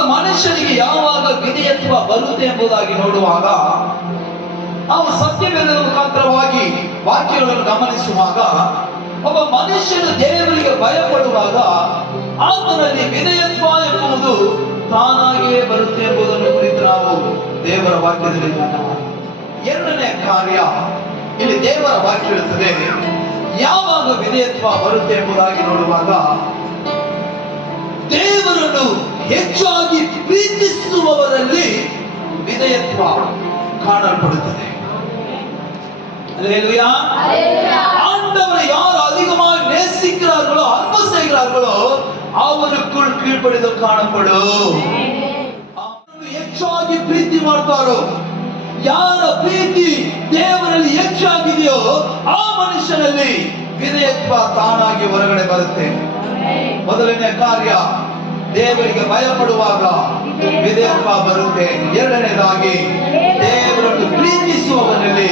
ಒಂದು ಮನುಷ್ಯನಿಗೆ ಯಾವಾಗ ವಿಧೇಯತ್ವ ಬರುತ್ತೆ ಎಂಬುದಾಗಿ ನೋಡುವಾಗ, ನಾವು ಸತ್ಯವೇದದ ಮುಖಾಂತರವಾಗಿ ವಾಕ್ಯಗಳನ್ನು ಗಮನಿಸುವಾಗ, ಒಬ್ಬ ಮನುಷ್ಯನು ದೇವರಿಗೆ ಭಯಪಡುವಾಗ ಆತನಲ್ಲಿ ವಿಧೇಯತ್ವ ಎಂಬುದು ತಾನಾಗಿಯೇ ಬರುತ್ತೆ ಎಂಬುದನ್ನು ಕುರಿತು ನಾವು ದೇವರ ವಾಕ್ಯದಲ್ಲಿ ಧ್ಯಾನಮಾಡಿ. ಎರಡನೇ ಕಾರ್ಯ ಇಲ್ಲಿ ದೇವರ ವಾಕ್ಯ ಹೇಳುತ್ತದೆ, ಯಾವಾಗ ವಿಧೇಯತ್ವ ಬರುತ್ತೆ ಎಂಬುದಾಗಿ ನೋಡುವಾಗ, ದೇವರನ್ನು ಹೆಚ್ಚಾಗಿ ಪ್ರೀತಿಸುವವರಲ್ಲಿ ವಿಧೇಯತ್ವ ಕಾಣಲ್ಪಡುತ್ತದೆ. ஆண்டவரை யார் அதிகமாக நேசிக்கிறார்களோ, அன்பு செய்கிறார்களோ அவருக்குள் கீழ்ப்படிதல் காணப்படும். ಹೆಚ್ಚಾಗಿ ಪ್ರೀತಿ ಮಾಡ್ತಾರೋ, ಯಾರ ಪ್ರೀತಿ ದೇವರಲ್ಲಿ ಹೆಚ್ಚಾಗಿದೆಯೋ ಆ ಮನುಷ್ಯನಲ್ಲಿ ವಿಧೇಯತ್ವ ತಾನಾಗಿ ಹೊರಗಡೆ ಬರುತ್ತೆ. ಮೊದಲನೇ ಕಾರ್ಯ, ದೇವರಿಗೆ ಭಯಪಡುವಾಗ ವಿಧೇಯತ್ವ ಬರುತ್ತೆ. ಎರಡನೇದಾಗಿ, ದೇವರನ್ನು ಪ್ರೀತಿಸುವವನಲ್ಲಿ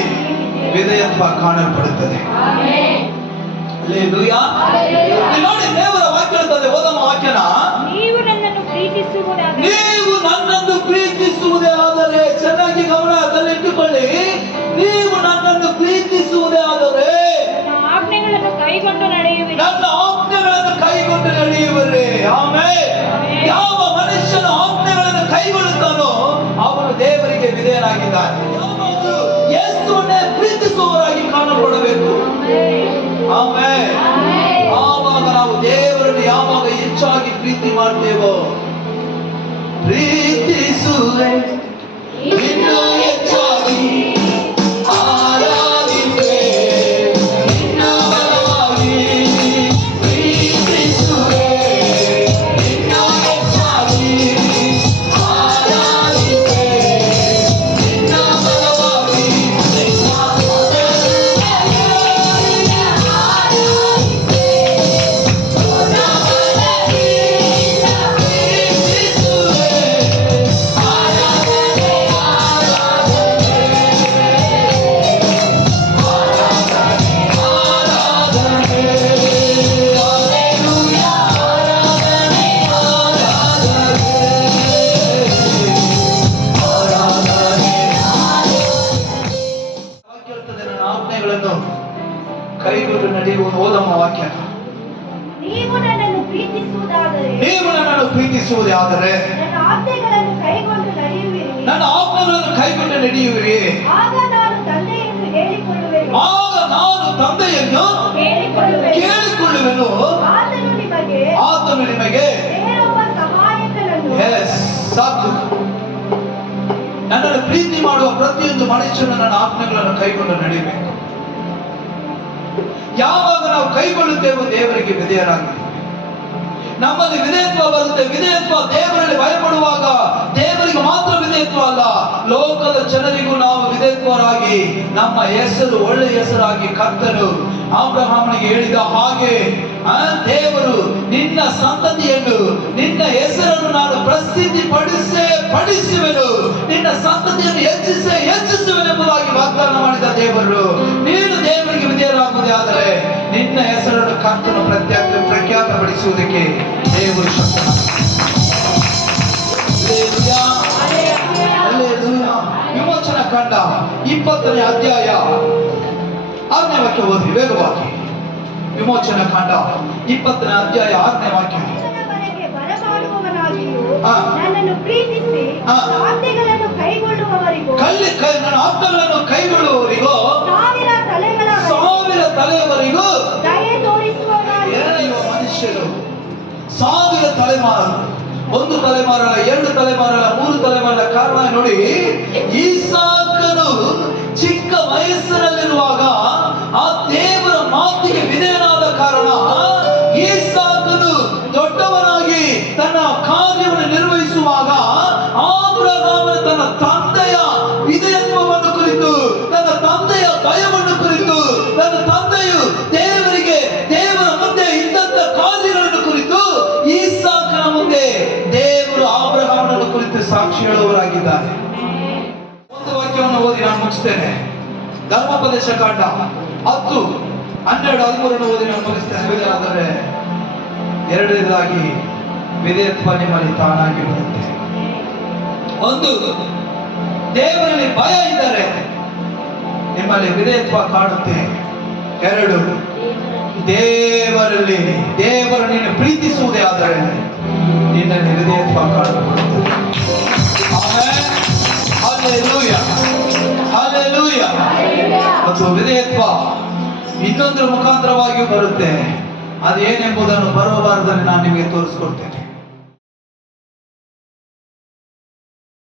ವಿಧೇಯತ್ವ ಕಾಣಲ್ಪಡುತ್ತದೆ. ಹಲ್ಲೆಲೂಯಾ. ನೋಡಿ, ದೇವರ ವಾಕ್ಯ ಹೇಳ್ತದೆ, ಓದಮ್ಮ ವಾಕ್ಯನ, ನೀವು ನನ್ನನ್ನು ಪ್ರೀತಿಸುವುದೇ ಆದರೆ, ಚೆನ್ನಾಗಿ ಗಮನದಲ್ಲಿಟ್ಟುಕೊಳ್ಳಿ, ನೀವು ನನ್ನನ್ನು ಪ್ರೀತಿಸುವುದೇ ಆದರೆ ನನ್ನ ಆಜ್ಞೆಗಳನ್ನು ಕೈಗೊಂಡು ನಡೆಯುವಿರಿ. ಆಮೆನ್. ಯಾವ ಮನುಷ್ಯನ ಆಜ್ಞೆಗಳನ್ನು ಕೈಗೊಳ್ಳುತ್ತಾನೋ ಅವನು ದೇವರಿಗೆ ವಿಧೇಯನಾಗಿದ್ದಾನೆ. ಯಾವಾಗಲೂ ಯೇಸುವನ್ನೇ ಪ್ರೀತಿಸುವವರಾಗಿ ಕಾಣಲ್ಪಡಬೇಕು. ಆಮೆನ್. ಆವಾಗ ನಾವು ದೇವರನ್ನು ಯಾವಾಗ ಹೆಚ್ಚಾಗಿ ಪ್ರೀತಿ ಮಾಡ್ತೇವೋ, ಪ್ರೀತಿಸುವೆ ಇನ್ನೂ ಹೆಚ್ಚಾಗಿ ಕೈಗೊಂಡು ನಡೆಯುವ. ಓದಮ್ಮ ವಾಕ್ಯ, ನೀವು ನನ್ನನ್ನು ಪ್ರೀತಿಸುವುದೇ ಆದರೆ ನನ್ನ ಆಜ್ಞೆಗಳನ್ನು ಕೈಗೊಂಡು ನಡೆಯುವಿರಿ. ಆಗ ನಾನು ತಂದೆಯನ್ನು ಕೇಳಿಕೊಳ್ಳುವೆನು. ಆತನು ನಿಮಗೆ ಸಾಕು. ನನ್ನನ್ನು ಪ್ರೀತಿ ಮಾಡುವ ಪ್ರತಿಯೊಂದು ಮನುಷ್ಯನು ನನ್ನ ಆಜ್ಞೆಗಳನ್ನು ಕೈಗೊಂಡು ನಡೆಯಬೇಕು. ಯಾವಾಗ ನಾವು ಕೈಗೊಳ್ಳುತ್ತೇವೋ ದೇವರಿಗೆ ವಿಧೇಯರಾಗಿದ್ದೇವೆ. ನಮ್ಮಲ್ಲಿ ವಿಧೇಯತ್ವ ಬರುತ್ತೆ. ವಿಧೇಯತ್ವ ದೇವರಲ್ಲಿ ಭಯಪಡುವಾಗ ದೇವರಿಗೆ ಮಾತ್ರ ವಿಧೇಯತ್ವ ಅಲ್ಲ, ಲೋಕದ ಜನರಿಗೂ ನಾವು ವಿಧೇಯತ್ವರಾಗಿ ನಮ್ಮ ಹೆಸರು ಒಳ್ಳೆಯ ಹೆಸರಾಗಿ ಕರ್ತನು ಅಬ್ರಹಾಮನಿಗೆ ಹೇಳಿದ ಹಾಗೆ, ದೇವರು ನಿನ್ನ ಸಂತತಿಯನ್ನು, ನಿನ್ನ ಹೆಸರನ್ನು ನಾನು ಪ್ರಸಿದ್ಧಿ ಪಡಿಸುವೆನು, ನಿನ್ನ ಸಂತತಿಯನ್ನು ಹೆಚ್ಚಿಸುವೆನೆಂಬುದಾಗಿ ವಾಗ್ದಾನ ಮಾಡಿದ ದೇವರು. ನೀನು ದೇವರಿಗೆ ವಿಧೇಯರಾಗುವುದೇ ಆದರೆ ನಿನ್ನ ಹೆಸರನ್ನು ಕರ್ತನು ಪ್ರಖ್ಯಾತಪಡಿಸುವುದಕ್ಕೆ ದೇವರು ಶಕ್ತನ. ವಿಮೋಚನಾ ಕಾಂಡ 20ನೇ ಅಧ್ಯಾಯ 6ನೇ ವಾಕ್ಯ ಓದಿ ವೇಗವಾಗಿ. ವಿಮೋಚನಾ ಕಾಂಡ 20ನೇ ಅಧ್ಯಾಯ 6ನೇ ವಾಕ್ಯ. ನನ್ನನ್ನು ಪ್ರೀತಿಸಿ ನನ್ನ ಆಜ್ಞೆಗಳನ್ನು ಕೈಗೊಳ್ಳುವವರಿಗೂ ನನ್ನ ಆಜ್ಞೆಗಳನ್ನು ಕೈಗೊಳ್ಳುವವರಿಗೂ 1000 ತಲೆಯವರೆಗೂ ದಯೆ ತೋರಿಸುವವರಾಗಿರುವ ಮನುಷ್ಯರು. 1000 ತಲೆಮಾರು, 1 ತಲೆಮಾರಲ್ಲ, 2 ತಲೆಮಾರಲ್ಲ, 3 ತಲೆಮಾರಲ್ಲ. ಕಾರಣ ನೋಡಿ, ಈಸಾಕನು ಚಿಕ್ಕ ವಯಸ್ಸಿನಲ್ಲಿರುವಾಗ ಆ ದೇವರ ಮಾತಿಗೆ ವಿಧೇಯನಾದ ಕಾರಣ ಈಸಾಕನು ದೊಡ್ಡವನಾಗಿ ತನ್ನ ಕಾರ್ಯವನ್ನು ನಿರ್ವಹಿಸುವಾಗ ಅಬ್ರಹಾಮನು ತನ್ನ ತಂದೆಯ ವಿಧೇಯತ್ವವನ್ನು ಕುರಿತು, ತನ್ನ ತಂದೆಯ ಭಯವನ್ನು ಕುರಿತು, ತನ್ನ ತಂದೆಯು ದೇವರ ಮುಂದೆ ಇದ್ದಂತ ಕಾರ್ಯಗಳನ್ನು ಕುರಿತು ಈಸಾಕನ ಮುಂದೆ ದೇವರು ಅಬ್ರಹಾಮನನ್ನು ಕುರಿತು ಸಾಕ್ಷಿ ಹೇಳುವವರಾಗಿದ್ದಾರೆ. ಒಂದು ವಾಕ್ಯವನ್ನು ಓದಿ ನಾನು ಮುಗಿಸ್ತೇನೆ. ಧರ್ಮೋಪದೇಶ ಕಾಂಡ 10, 12, 13 ಓದಿ ನಾನು ಮುಗಿಸ್ತೇನೆ. ಆದರೆ ಎರಡನೇದಾಗಿ ವಿಧೇಯತ್ವ ನಿಮ್ಮಲ್ಲಿ ತಾನಾಗಿ ಬರುತ್ತೆ. ಒಂದು, ದೇವರಲ್ಲಿ ಭಯ ಇದ್ದರೆ ನಿಮ್ಮಲ್ಲಿ ವಿಧೇಯತ್ವ ಕಾಣುತ್ತೆ. ಎರಡು, ದೇವರು ನಿನ್ನ ಪ್ರೀತಿಸುವುದೇ ಆದರೆ ನಿನ್ನಲ್ಲಿ ವಿಧೇಯತ್ವ ಕಾಣುತ್ತದೆ. ಆಮೆನ್. Hallelujah, hallelujah. ಮತ್ತು ವಿಧೇಯತ್ವ ಇನ್ನೊಂದರ ಮುಖಾಂತರವಾಗಿಯೂ ಬರುತ್ತೆ. ಅದೇನೆಂಬುದನ್ನು ಬರುವ ವಾರದಲ್ಲಿ ನಾನು ನಿಮಗೆ ತೋರಿಸ್ಕೊಡ್ತೇನೆ.